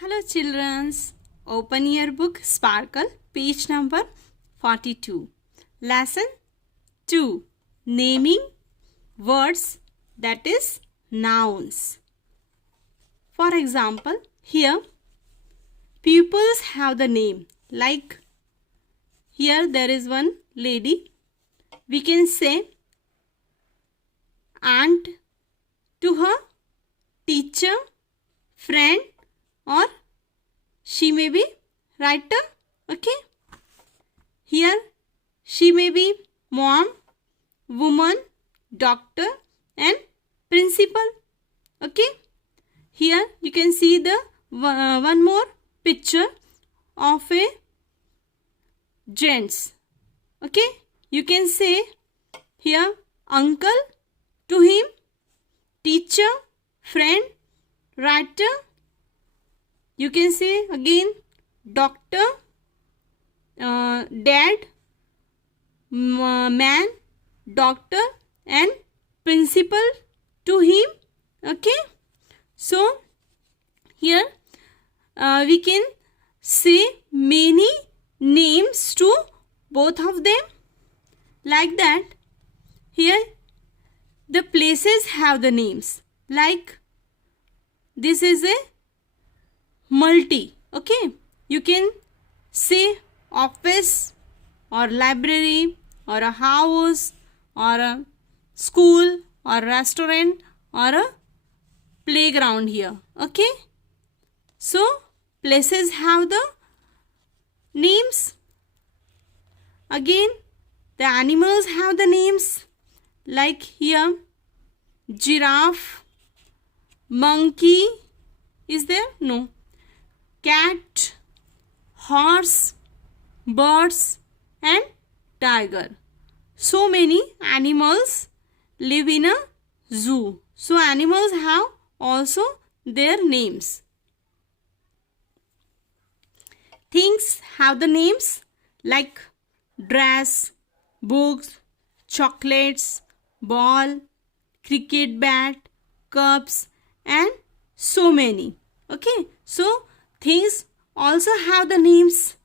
Hello children, open your book Sparkle, page number 42. Lesson 2. Naming words, that is nouns. For example, here pupils have the name, like here there is one lady. We can say aunt to her, teacher, friend, or she may be writer. Okay, here she may be mom, woman, doctor, and principal. Okay, here you can see the one more picture of a gents. Okay, you can say here uncle to him, teacher, friend, writer. You can say again doctor, dad, man, doctor, and principal to him. Okay, so here we can say many names to both of them, like that. Here the places have the names, like this is a multi. Okay, you can say office or library or a house or a school or restaurant or a playground here. Okay, so places have the names. Again, the animals have the names, like here giraffe, monkey is there? No. Cat, horse, birds, and tiger. So many animals live in a zoo. So animals have also their names. Things have the names, like dress, books, chocolates, ball, cricket bat, cups, and so many. Okay, so things also have the names.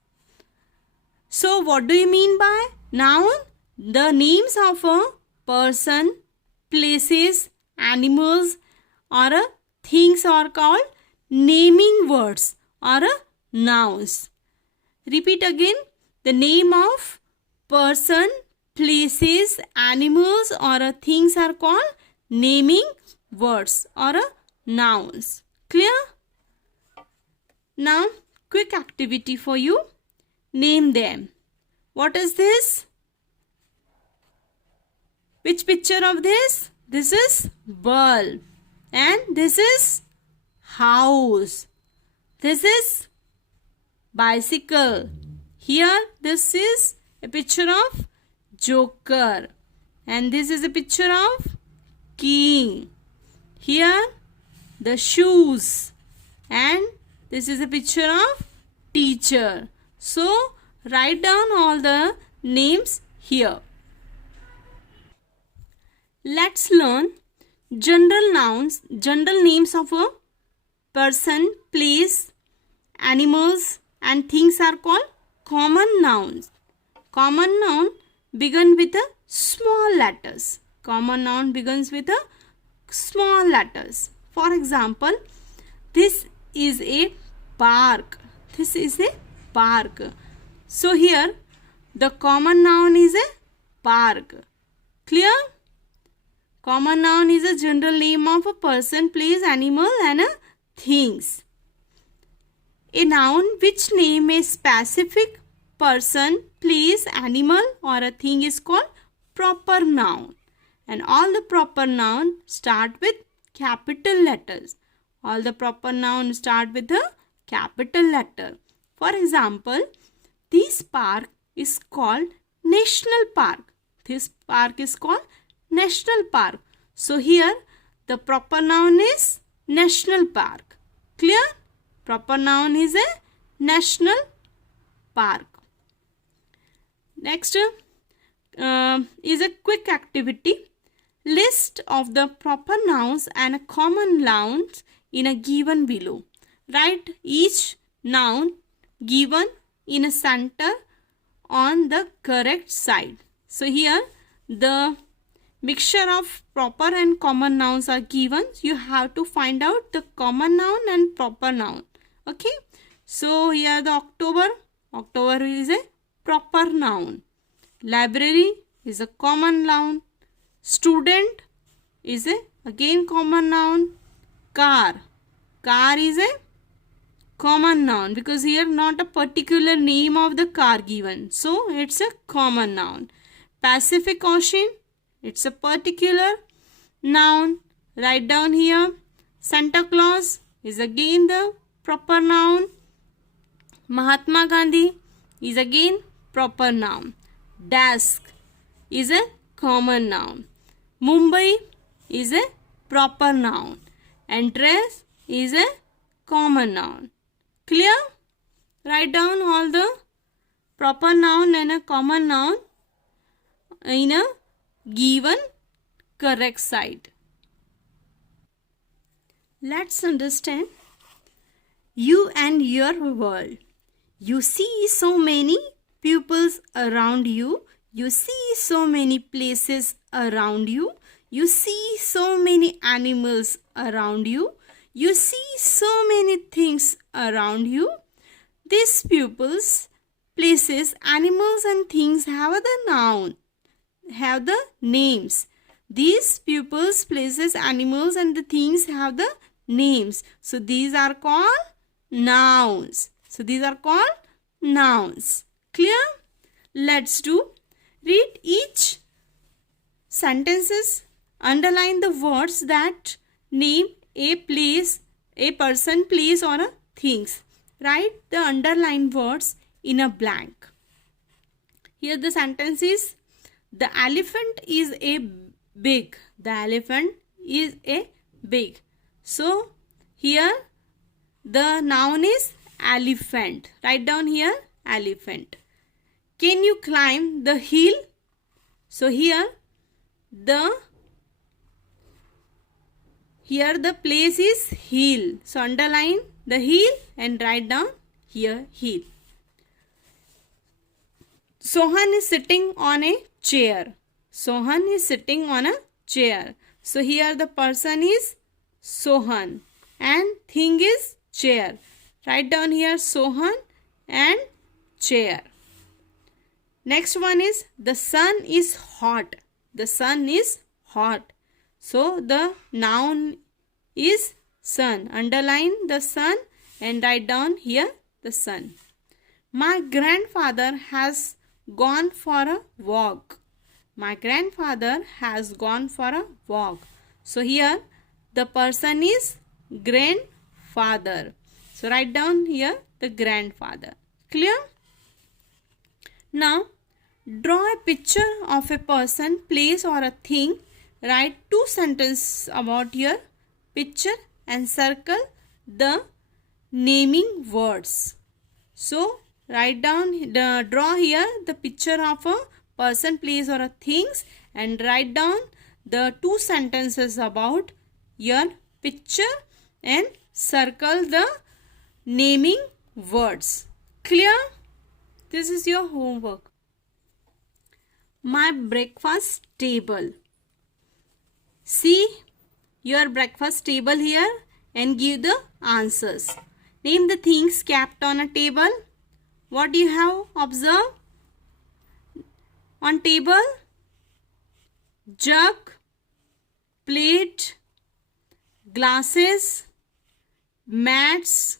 So what do you mean by noun? The names of a person, places, animals, or things are called naming words or nouns. Repeat again. The name of person, places, animals, or things are called naming words or nouns. Clear? Now, quick activity for you. Name them. What is this? Which picture of this? This is bulb. And this is house. This is bicycle. Here, this is a picture of joker. And this is a picture of king. Here, the shoes. And this is a picture of teacher. So, write down all the names here. Let's learn general nouns, general names of a person, place, animals, and things are called common nouns. Common noun begin with a small letters. Common noun begins with a small letters. For example, this is a park. This is a park. So here the common noun is a park. Clear? Common noun is a general name of a person, place, animal, and things. A noun which name a specific person, place, animal, or a thing is called proper noun. And all the proper noun start with capital letters. All the proper nouns start with a capital letter. For example, this park is called National Park. This park is called National Park. So here the proper noun is National Park. Clear? Proper noun is a National Park. Next is a quick activity. List of the proper nouns and common nouns in a given below. Write each noun given in a center on the correct side. So here the mixture of proper and common nouns are given. You have to find out the common noun and proper noun. Okay. So here the October. October is a proper noun. Library is a common noun. Student is a again common noun. Car. Car is a common noun because here not a particular name of the car given. So it's a common noun. Pacific Ocean, it's a particular noun. Write down here. Santa Claus is again the proper noun. Mahatma Gandhi is again proper noun. Desk is a common noun. Mumbai is a proper noun. Entrance is a common noun. Clear? Write down all the proper noun and a common noun in a given correct side. Let's understand you and your world. You see so many pupils around you. You see so many places around you. You see so many animals around you. You see so many things around you. These pupils, places, animals and things have the noun, have the names. These pupils, places, animals and the things have the names. So these are called nouns. So these are called nouns. Clear? Let's do. Read each sentences. Underline the words that name a place, a person, place or a things. Write the underlined words in a blank. Here the sentence is, the elephant is a big. The elephant is a big. So here the noun is elephant. Write down here elephant. Can you climb the hill? So here the place is hill. So underline the hill and write down here hill. Sohan is sitting on a chair. Sohan is sitting on a chair. So here the person is Sohan and thing is chair. Write down here Sohan and chair. Next one is, the sun is hot. The sun is hot. So the noun is sun. Underline the sun and write down here the sun. My grandfather has gone for a walk. My grandfather has gone for a walk. So here the person is grandfather. So write down here the grandfather. Clear? Now draw a picture of a person, place or a thing. Write 2 sentences about your picture and circle the naming words. So write down, draw here the picture of a person, place or a things and write down the 2 sentences about your picture and circle the naming words. Clear? This is your homework. My breakfast table. See your breakfast table here and give the answers. Name the things kept on a table. What do you have observed on table? Jug, plate, glasses, mats,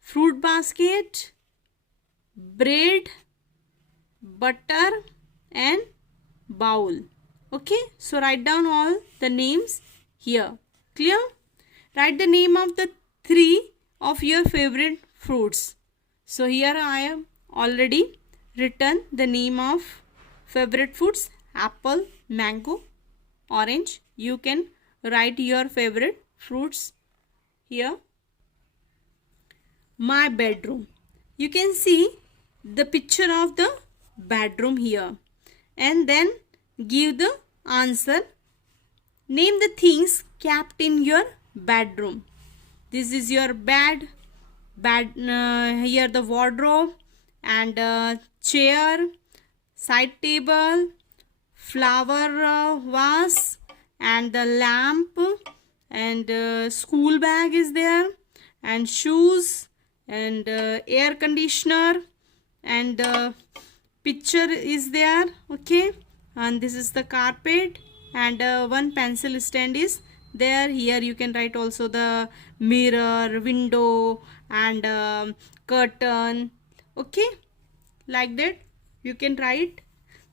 fruit basket, bread, butter and bowl. Okay, so write down all the names here. Clear? Write the name of the 3 of your favorite fruits. So here I have already written the name of favorite fruits: apple, mango, orange. You can write your favorite fruits here. My bedroom. You can see the picture of the bedroom here and then give the answer. Name the things kept in your bedroom. This is your bed. Here the wardrobe and chair, side table, flower vase, and the lamp, and school bag is there, and shoes, and air conditioner, and picture is there. Okay, and this is the carpet, and one pencil stand is there. Here you can write also the mirror, window, and curtain. Okay, like that you can write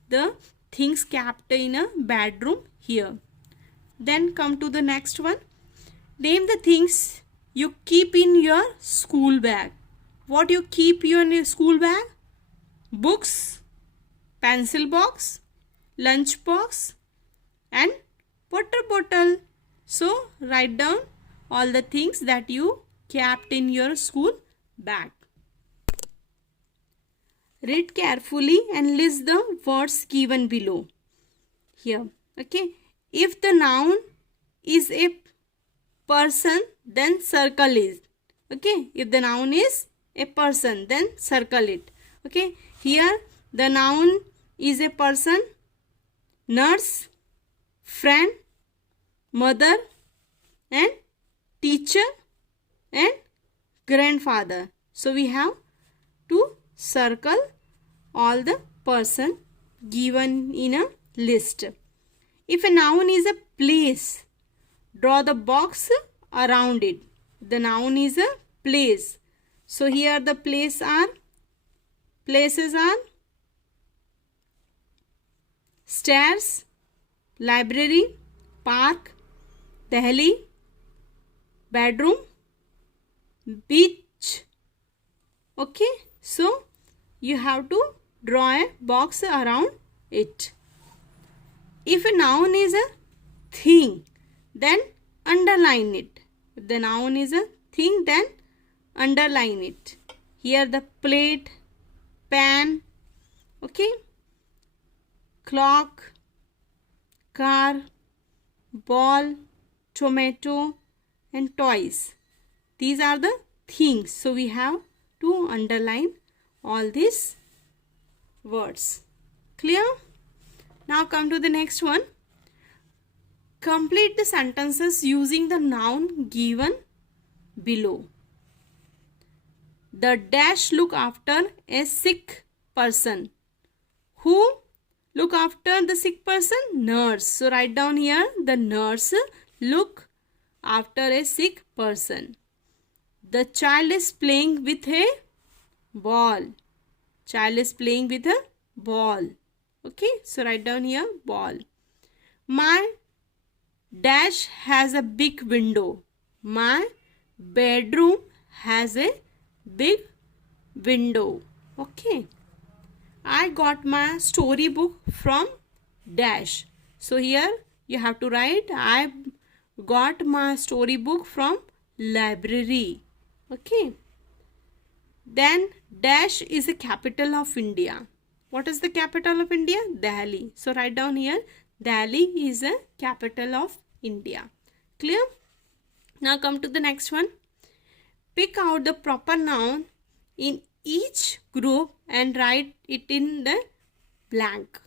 the things kept in a bedroom here. Then come to the next one. Name the things you keep in your school bag. What you keep in your school bag? Books, pencil box, lunch box, and water bottle. So write down all the things that you kept in your school bag. Read carefully and list the words given below. Here, okay. If the noun is a person, then circle it. Okay. If the noun is a person, then circle it. Okay. Here the noun is a person, nurse, friend, mother, and teacher, and grandfather. So we have to circle all the person given in a list. If a noun is a place, draw the box around it. The noun is a place. So here the places are stairs, library, park, Delhi, bedroom, beach. Okay, so you have to draw a box around it. If a noun is a thing, then underline it. If the noun is a thing, then underline it. Here the plate, pan, okay, clock, car, ball, tomato, and toys. These are the things. So we have to underline all these words. Clear? Now come to the next one. Complete the sentences using the noun given below. The dash look after a sick person. Who look after the sick person? Nurse. So write down here, the nurse look after a sick person. The child is playing with a ball. Child is playing with a ball. Okay, so write down here, ball. My dash has a big window. My bedroom has a big window. Okay. I got my storybook from dash. So here you have to write, I got my storybook from library. Okay. Then dash is a capital of India. What is the capital of India? Delhi. So write down here, Delhi is a capital of India. Clear? Now come to the next one. Pick out the proper noun in each group and write it in the blank.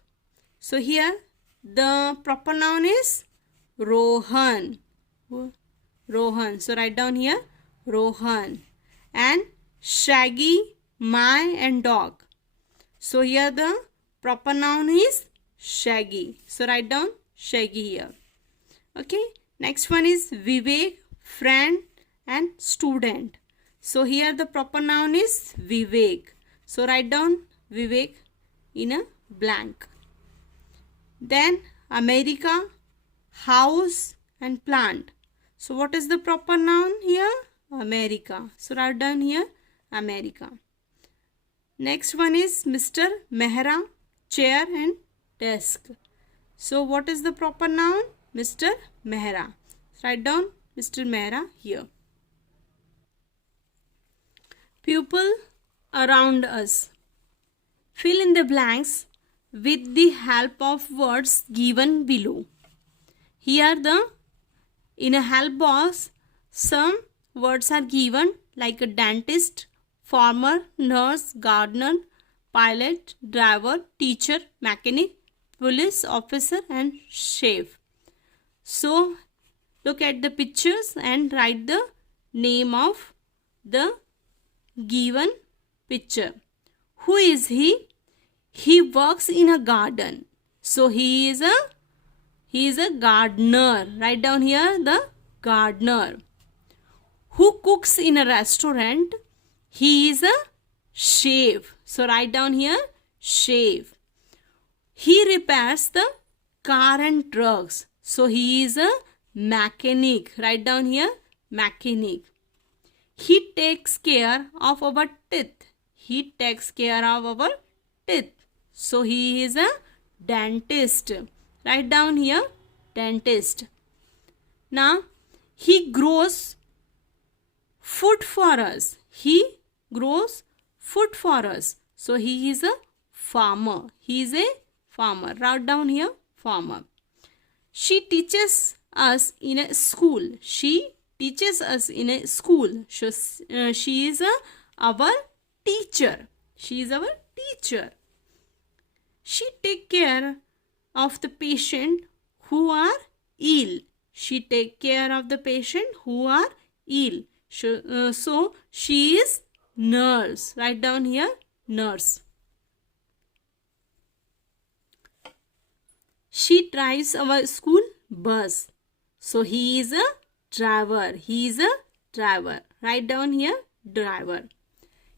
So here the proper noun is Rohan. Rohan. So write down here, Rohan. And Shaggy, my, and dog. So here the proper noun is Shaggy. So write down Shaggy here. Okay. Next one is Vivek, friend, and student. So here the proper noun is Vivek. So write down Vivek in a blank. Then America, house, and plant. So what is the proper noun here? America. So write down here America. Next one is Mr. Mehra, chair and desk. So what is the proper noun? Mr. Mehra. Write down Mr. Mehra here. People around us. Fill in the blanks with the help of words given below. Here in a help box some words are given like a dentist, farmer, nurse, gardener, pilot, driver, teacher, mechanic, police officer and chef. So look at the pictures and write the name of the given picture. Who is he? He works in a garden. So he is a gardener. Write down here the gardener. Who cooks in a restaurant? He is a chef. So write down here chef. He repairs the car and trucks. So he is a mechanic. Write down here mechanic. He takes care of our teeth. He takes care of our teeth. So he is a dentist. Write down here dentist. Now he grows food for us. He grows food for us. So he is a farmer. He is a farmer. Write down here farmer. She teaches us in a school. She teaches us in a school. She is our teacher. She is our teacher. She take care of the patient who are ill. She take care of the patient who are ill. So she is nurse. Write down here nurse. She drives our school bus. So he is a driver. He is a driver. Write down here driver.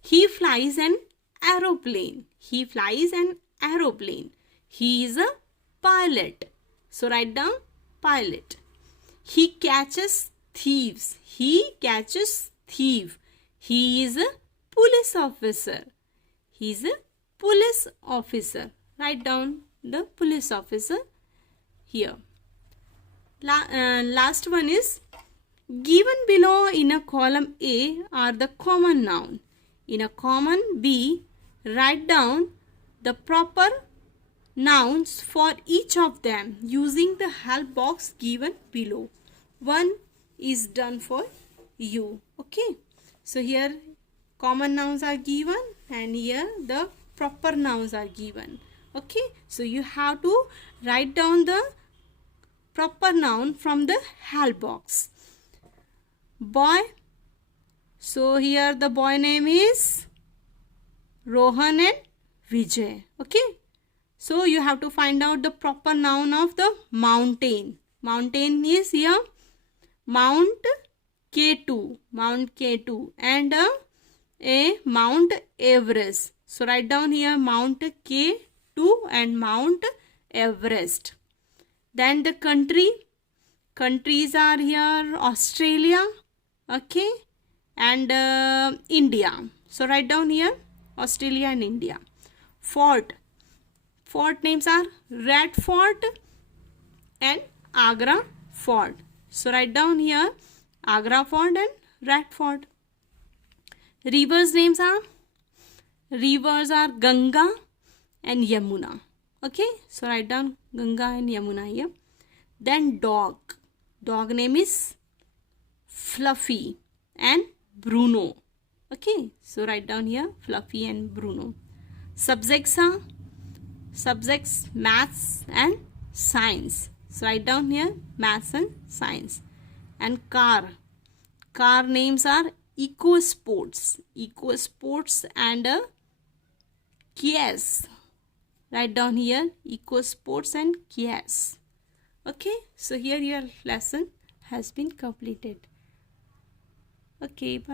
He flies an aeroplane. He flies an aeroplane. He is a pilot. So write down pilot. He catches thieves. He catches thief. He is a police officer. He is a police officer. Write down the police officer here. Last one is given below in a column A are the common noun. In a column B, write down the proper nouns for each of them using the help box given below. One is done for you. Okay. So here common nouns are given and here the proper nouns are given. Okay. So you have to write down the proper noun from the help box. Boy. So here the boy name is Rohan and Vijay. Okay. So you have to find out the proper noun of the mountain. Mountain is here Mount K2. Mount K2 and a Mount Everest. So write down here Mount K2 and Mount Everest. Then the countries are here Australia, okay, and India. So write down here Australia and India. Fort names are Red Fort and Agra Fort. So write down here Agra Fort and Red Fort. Rivers names are Ganga and Yamuna. Okay, so write down Ganga and Yamuna here. Then dog name is Fluffy and Bruno. Okay, so write down here Fluffy and Bruno. Subjects are maths and science. So write down here maths and science. And car names are Eco Sports and Kias. Write down here Eco Sports and Kias. Okay, so here your lesson has been completed. Okay, bye.